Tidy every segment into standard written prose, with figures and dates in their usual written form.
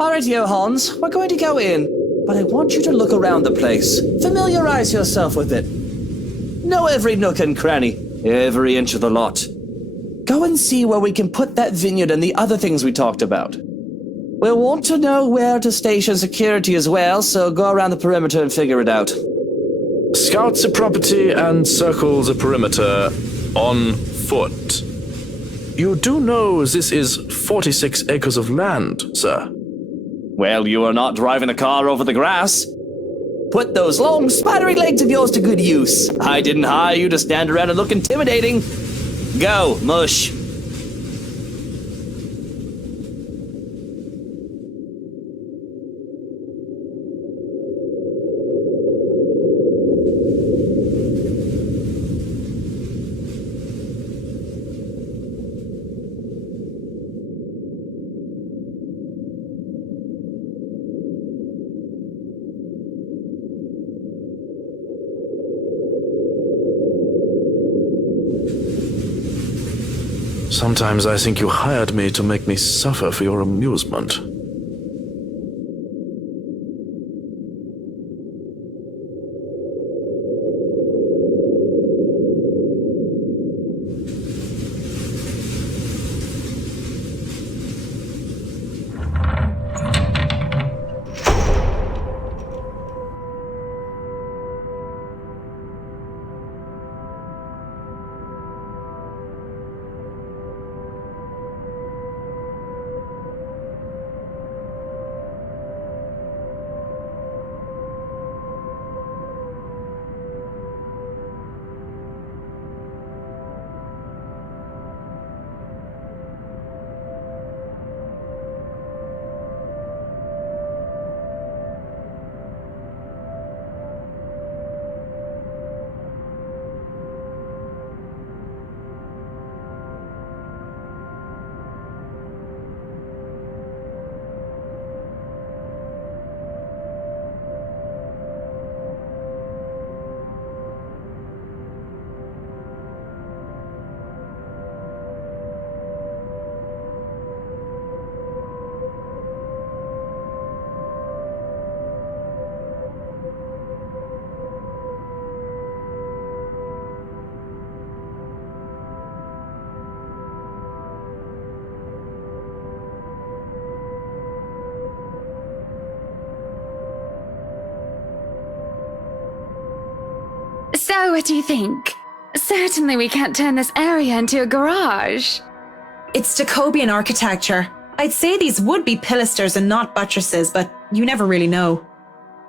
Alright, Hans, we're going to go in, but I want you to look around the place. Familiarize yourself with it. Know every nook and cranny, every inch of the lot. Go and see where we can put that vineyard and the other things we talked about. We'll want to know where to station security as well, so go around the perimeter and figure it out. Scout the property and circle the perimeter on foot. You do know this is 46 acres of land, sir. Well, you are not driving a car over the grass. Put those long, spidery legs of yours to good use. I didn't hire you to stand around and look intimidating. Go, mush. Sometimes I think you hired me to make me suffer for your amusement. So, what do you think? Certainly we can't turn this area into a garage. It's Jacobean architecture. I'd say these would be pilasters and not buttresses, but you never really know.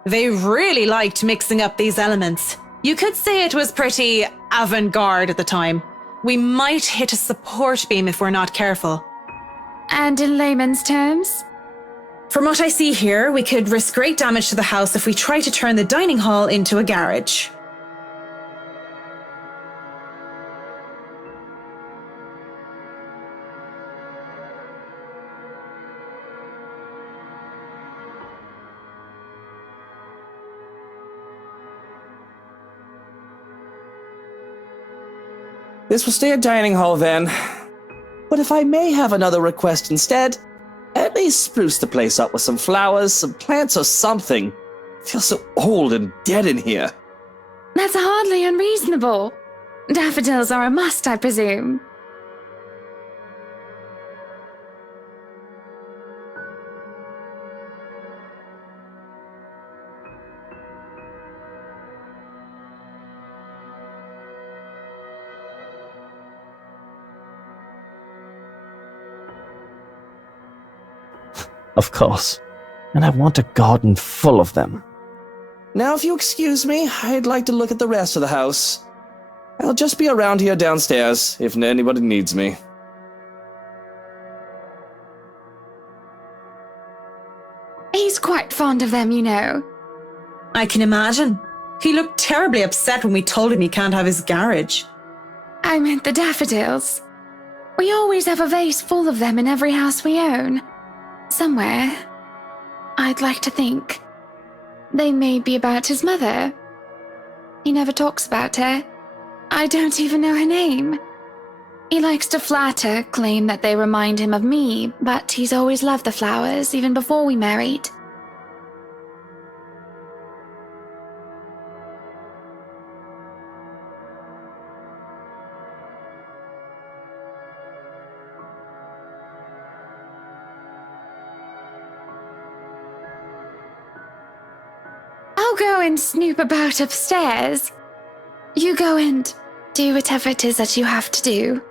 They really liked mixing up these elements. You could say it was pretty avant-garde at the time. We might hit a support beam if we're not careful. And in layman's terms? From what I see here, we could risk great damage to the house if we try to turn the dining hall into a garage. This will stay a dining hall then. But if I may have another request instead, at least spruce the place up with some flowers, some plants, or something. It feels so old and dead in here. That's hardly unreasonable. Daffodils are a must, I presume. Of course. And I want a garden full of them. Now, if you excuse me, I'd like to look at the rest of the house. I'll just be around here downstairs, if anybody needs me. He's quite fond of them, you know. I can imagine. He looked terribly upset when we told him he can't have his garage. I meant the daffodils. We always have a vase full of them in every house we own. Somewhere. I'd like to think. They may be about his mother. He never talks about her. I don't even know her name. He likes to flatter, claim that they remind him of me, but he's always loved the flowers, even before we married. I'll go and snoop about upstairs. You go and do whatever it is that you have to do.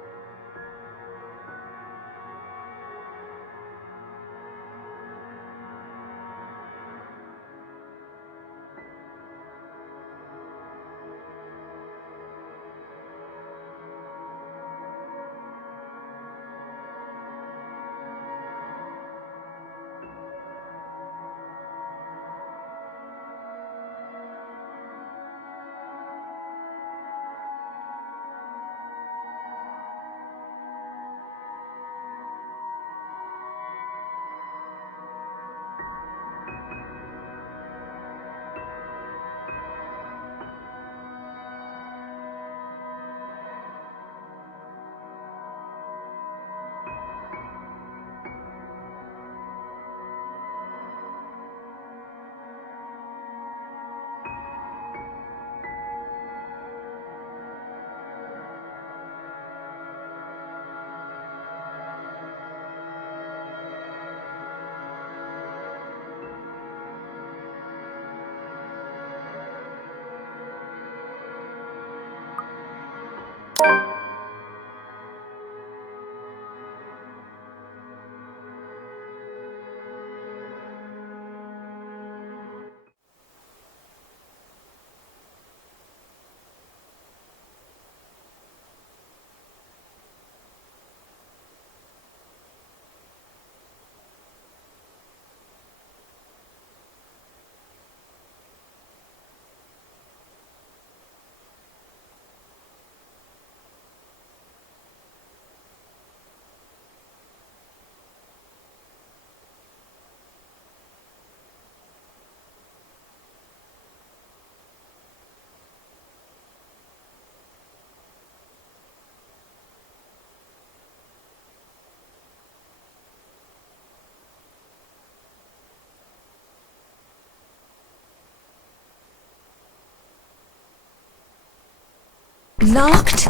Locked?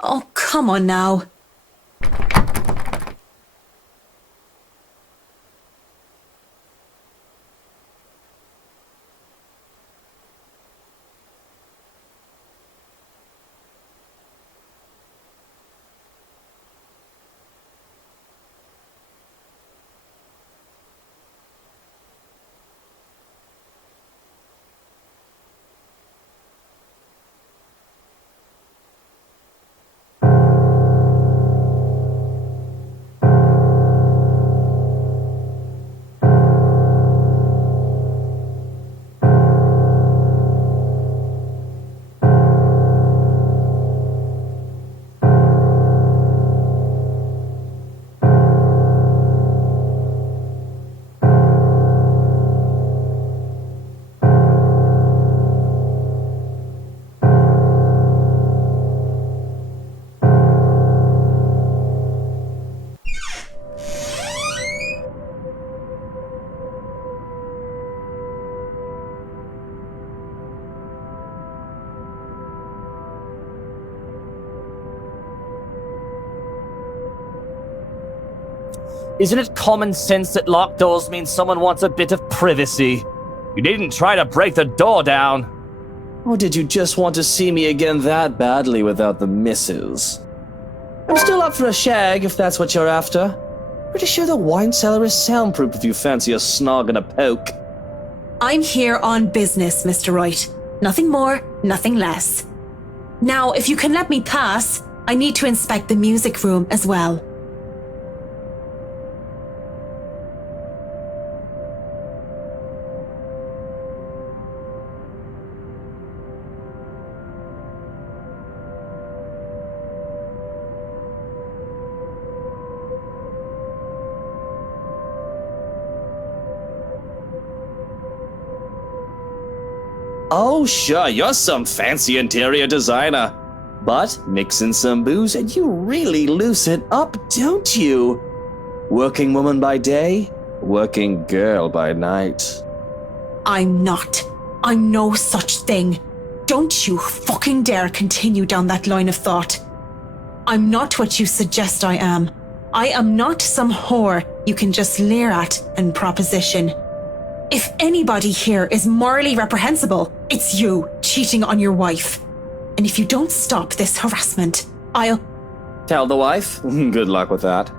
Oh, come on now. Isn't it common sense that locked doors mean someone wants a bit of privacy? You needn't try to break the door down. Or did you just want to see me again that badly without the misses? I'm still up for a shag if that's what you're after. Pretty sure the wine cellar is soundproof if you fancy a snog and a poke. I'm here on business, Mr. Wright. Nothing more, nothing less. Now, if you can let me pass, I need to inspect the music room as well. Oh, sure, you're some fancy interior designer. But mix in some booze and you really loosen up, don't you? Working woman by day, working girl by night. I'm not. I'm no such thing. Don't you fucking dare continue down that line of thought. I'm not what you suggest I am. I am not some whore you can just leer at and proposition. If anybody here is morally reprehensible, it's you cheating on your wife. And if you don't stop this harassment, I'll... Tell the wife? Good luck with that.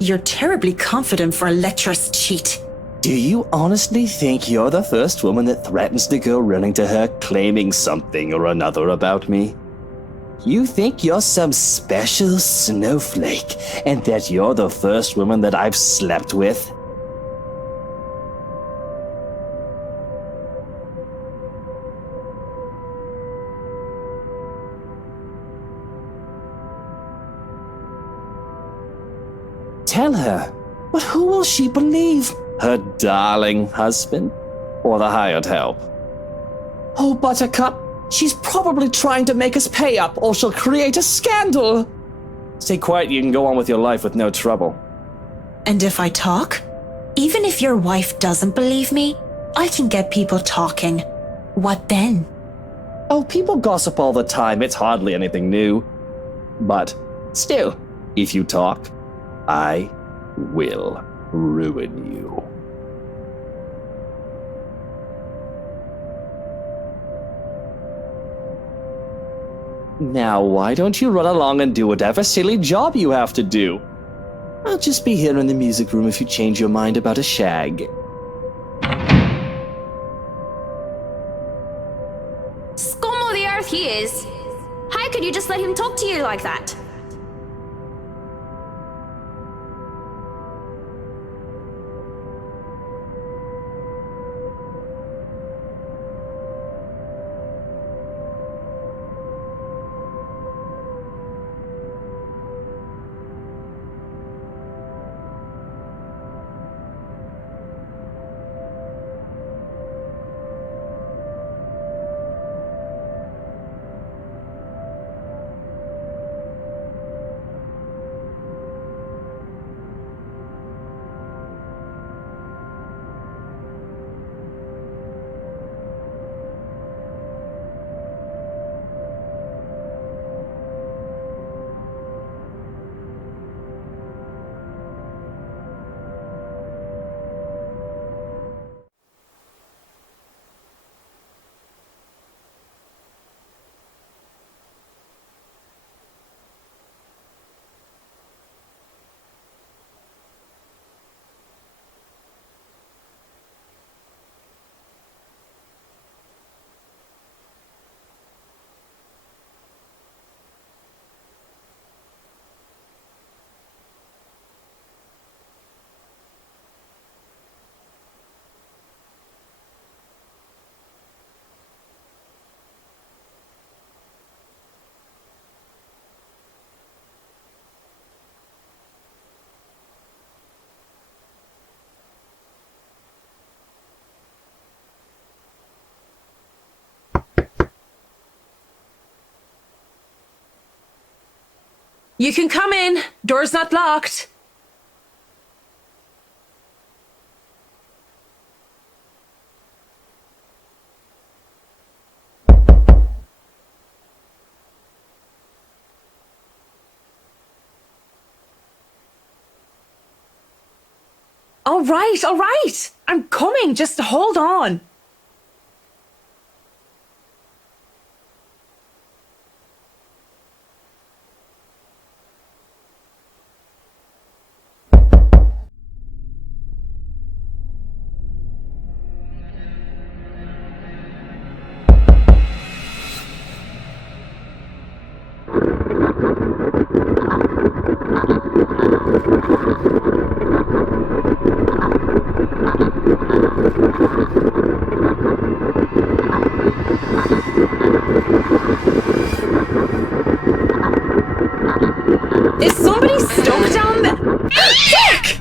You're terribly confident for a lecherous cheat. Do you honestly think you're the first woman that threatens to go running to her claiming something or another about me? You think you're some special snowflake and that you're the first woman that I've slept with? Tell her. But who will she believe? Her darling husband? Or the hired help? Oh, Buttercup, she's probably trying to make us pay up or she'll create a scandal. Stay quiet, you can go on with your life with no trouble. And if I talk? Even if your wife doesn't believe me, I can get people talking. What then? Oh, people gossip all the time, it's hardly anything new. But still, if you talk, I will ruin you. Now, why don't you run along and do whatever silly job you have to do? I'll just be here in the music room if you change your mind about a shag. Scum of the earth he is! How could you just let him talk to you like that? You can come in. Door's not locked. All right. I'm coming. Just hold on. Is somebody stuck down there? Fuck!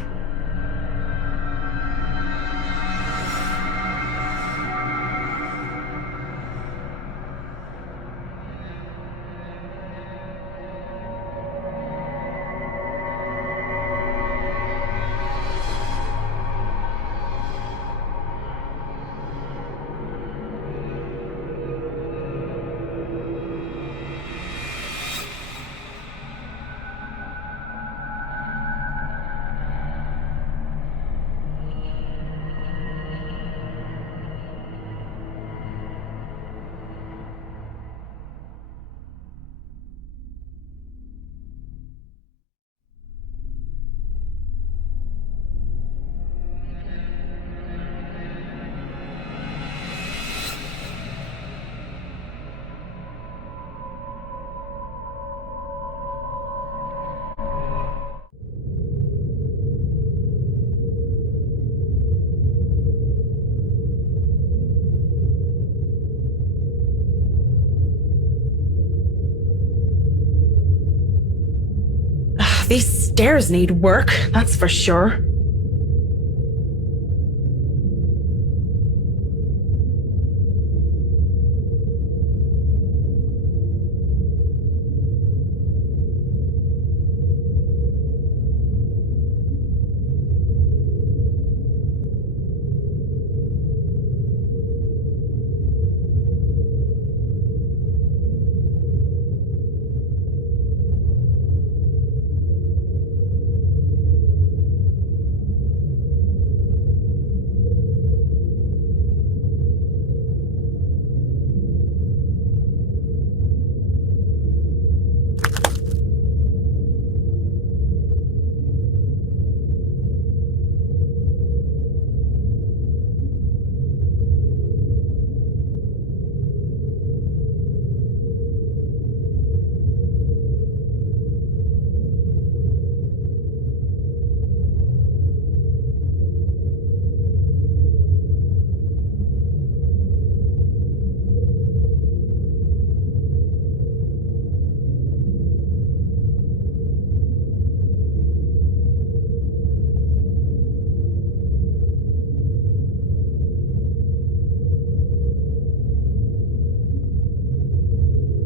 These stairs need work, that's for sure.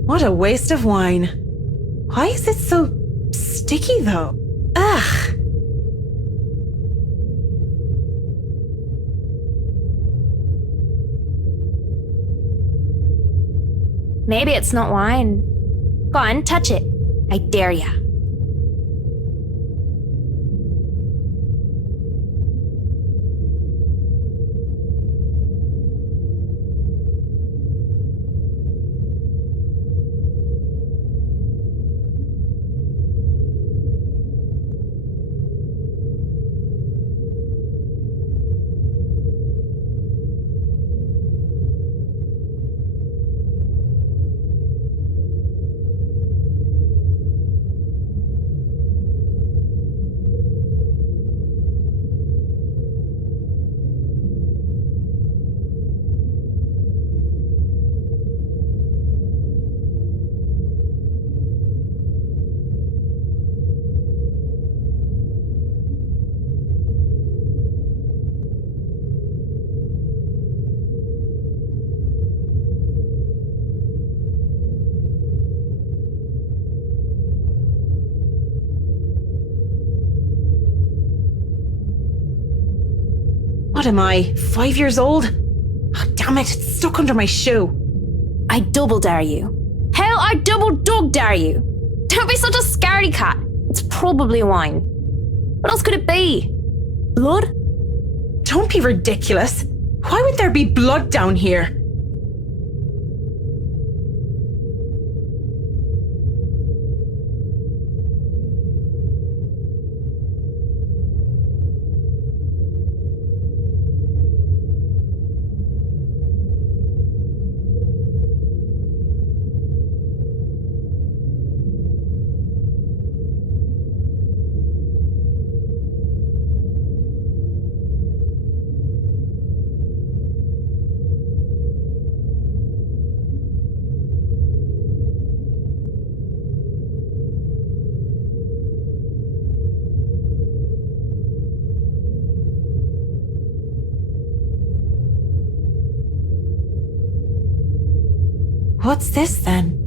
What a waste of wine. Why is it so sticky though? Ugh. Maybe it's not wine. Go on, touch it. I dare ya. What am I, 5 years old? Oh, damn it, it's stuck under my shoe. I double dare you. Hell, I double dog dare you. Don't be such a scaredy cat. It's probably wine. What else could it be? Blood? don't be ridiculous. Why would there be blood down here? What's this then?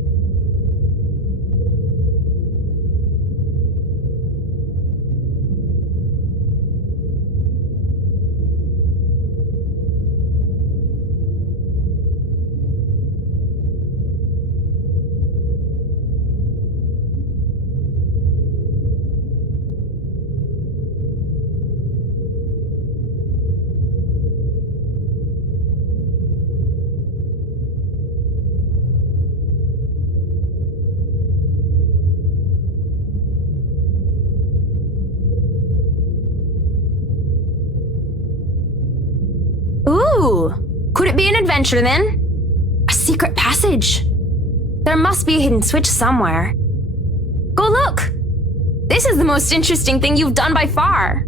Ooh, could it be an adventure then? A secret passage? There must be a hidden switch somewhere. Go look! This is the most interesting thing you've done by far.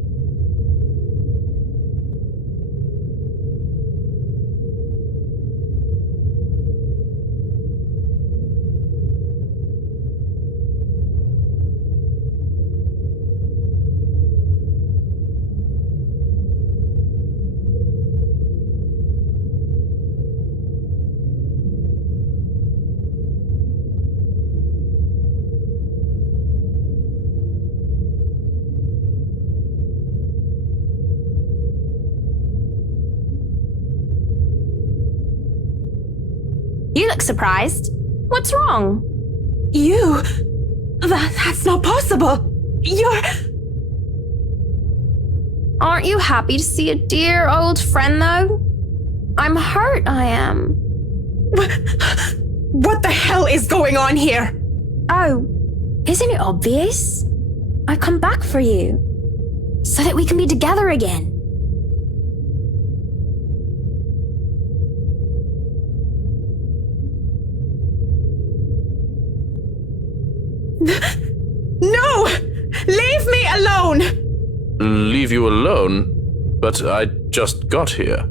You look surprised. What's wrong? You? That's not possible. You're... Aren't you happy to see a dear old friend, though? I'm hurt, I am. What the hell is going on here? Oh, isn't it obvious? I've come back for you, so that we can be together again. No! Leave me alone! Leave you alone? But I just got here.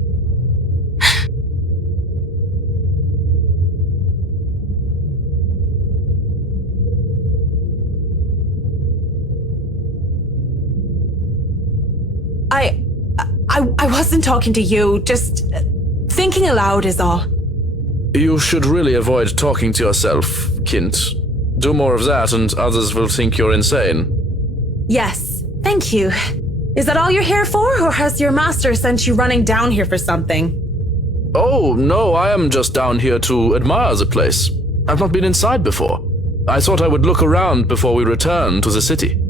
I wasn't talking to you, just thinking aloud is all. You should really avoid talking to yourself, Kint. Do more of that and others will think you're insane. Yes, thank you. Is that all you're here for, or has your master sent you running down here for something? Oh, no, I am just down here to admire the place. I've not been inside before. I thought I would look around before we return to the city.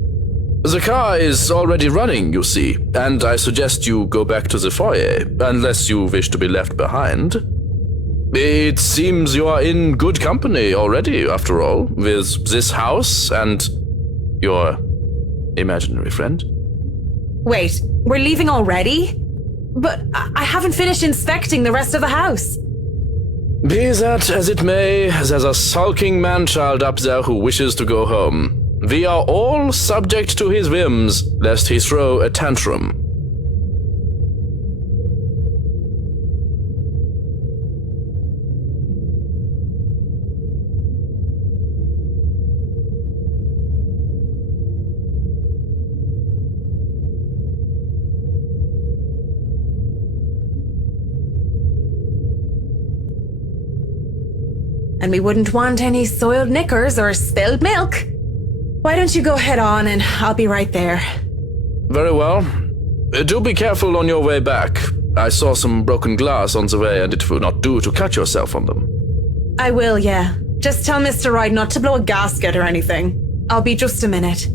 The car is already running, you see, and I suggest you go back to the foyer, unless you wish to be left behind. It seems you are in good company already, after all, with this house and your imaginary friend. Wait, we're leaving already? But I haven't finished inspecting the rest of the house. Be that as it may, there's a sulking man-child up there who wishes to go home. We are all subject to his whims, lest he throw a tantrum. And we wouldn't want any soiled knickers or spilled milk. Why don't you go head on and I'll be right there. Very well. Do be careful on your way back. I saw some broken glass on the way and it will not do to cut yourself on them. I will, yeah. Just tell Mr. Wright not to blow a gasket or anything. I'll be just a minute.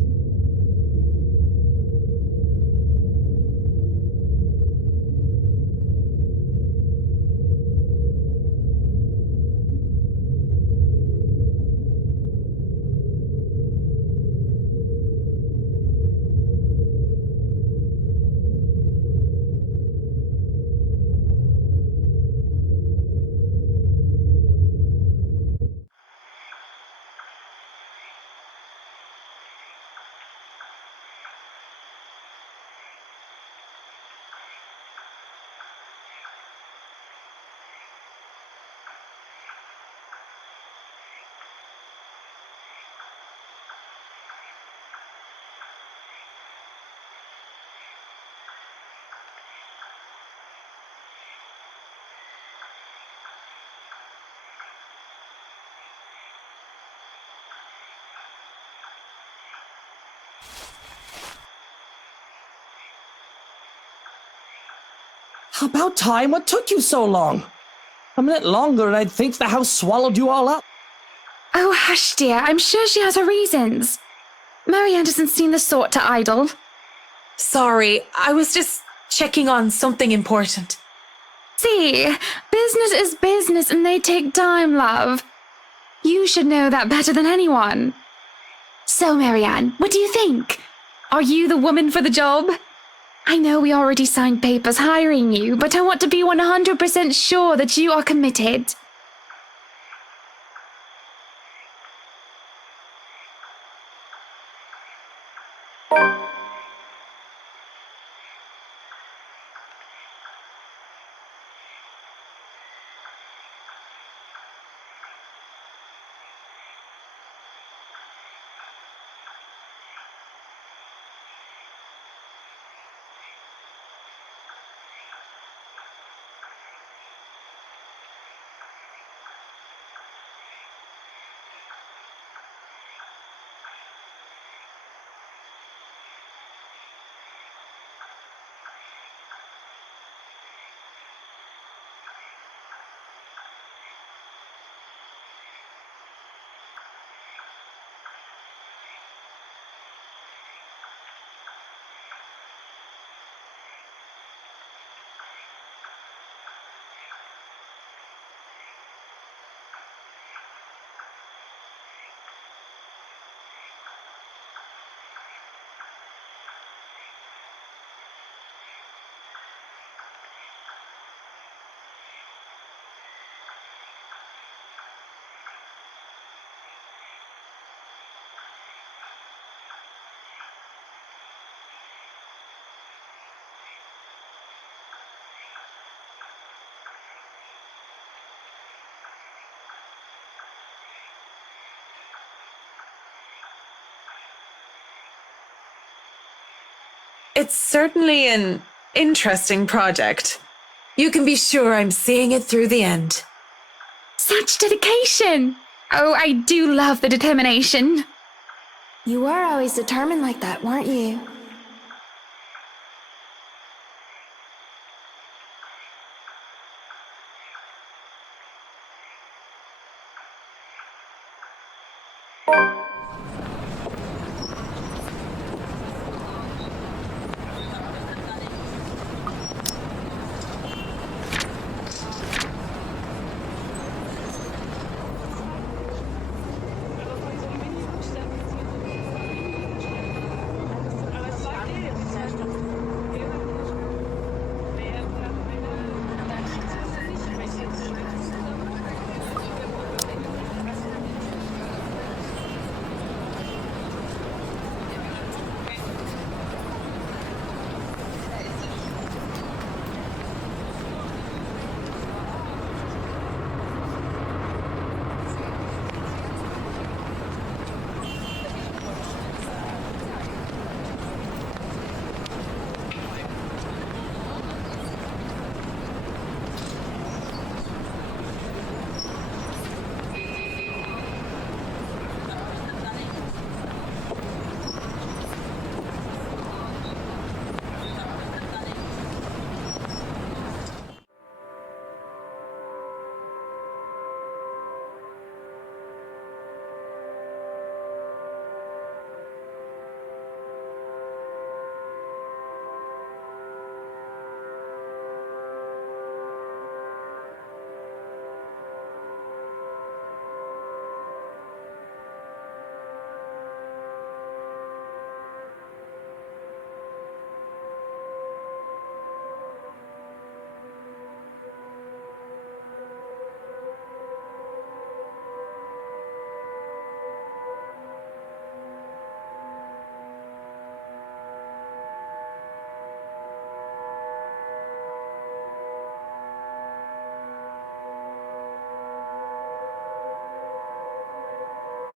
About time. What took you so long? A minute longer and I'd think the house swallowed you all up. Oh, hush, dear. I'm sure she has her reasons. Marianne doesn't seem the sort to idle. Sorry, I was just checking on something important. See, business is business and they take time, love. You should know that better than anyone. So, Marianne, what do you think? Are you the woman for the job? I know we already signed papers hiring you, but I want to be 100% sure that you are committed. It's certainly an interesting project. You can be sure I'm seeing it through the end. Such dedication! Oh, I do love the determination. You were always determined like that, weren't you?